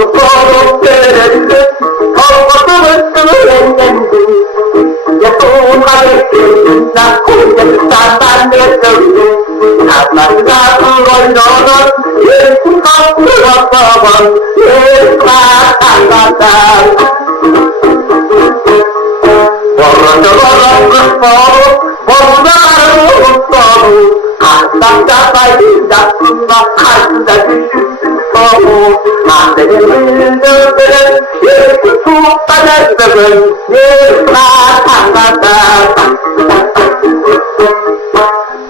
Todo perenne, kalmadı öğrenmendi. Yatağın hareketinden kuyruğundan ne söyledi? Katlarına oynanır, yesin kalktıra baban, yesin kalktıra. Borrachalara kısmağım, borrachalara kısmağım. Kalktakta kaydındaksınma, kalkında düşürsün soğuk. Annenin dövdürün, yesin tuğba nezbebin, yesin kalktıra.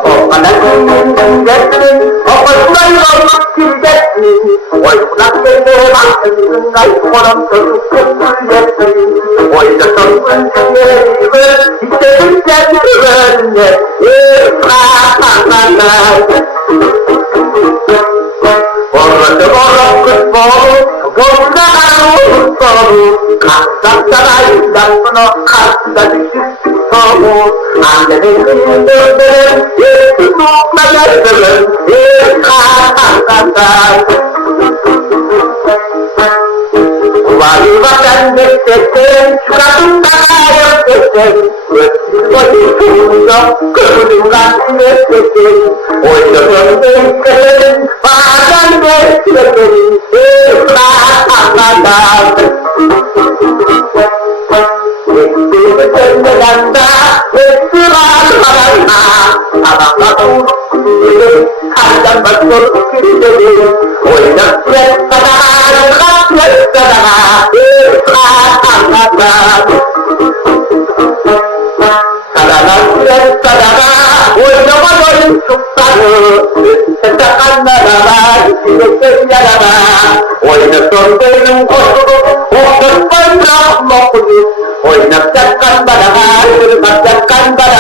Oğlanın getirin, oğlanın olmak kimdesin. Oyunak beni baktın, kaybolan çocuk yesin. Oynasın gönlümü, istedim kendimi, yıpratmalar. Orası kısmı, gönlüne uğursun. Kalktan sarayından sonra karşıda düşürsün soğuk. Annenin dövdürün, yesin tuğla gezdirin, yıpratmalar. Vali vatan destekten, çıkardım da ayıp destek. Öksüz boyutunda, kırılgan destekten. Oynadım destekten, bazen destekten. Yıpratanlardan. Yettiğimi sönmeden de, yettiğim arkalarına. Adamlar uğruk kaldan bakır kirledim. Oynak yetmeden, kalk yetmeden. Yıpratanlardan. Sadana, oynamaların çoktanı, sesakanlara, içine yarana, oynasın benim koşulum, oynasın bırakma kuyu, oynatacakkan bana, yürütacakkan bana,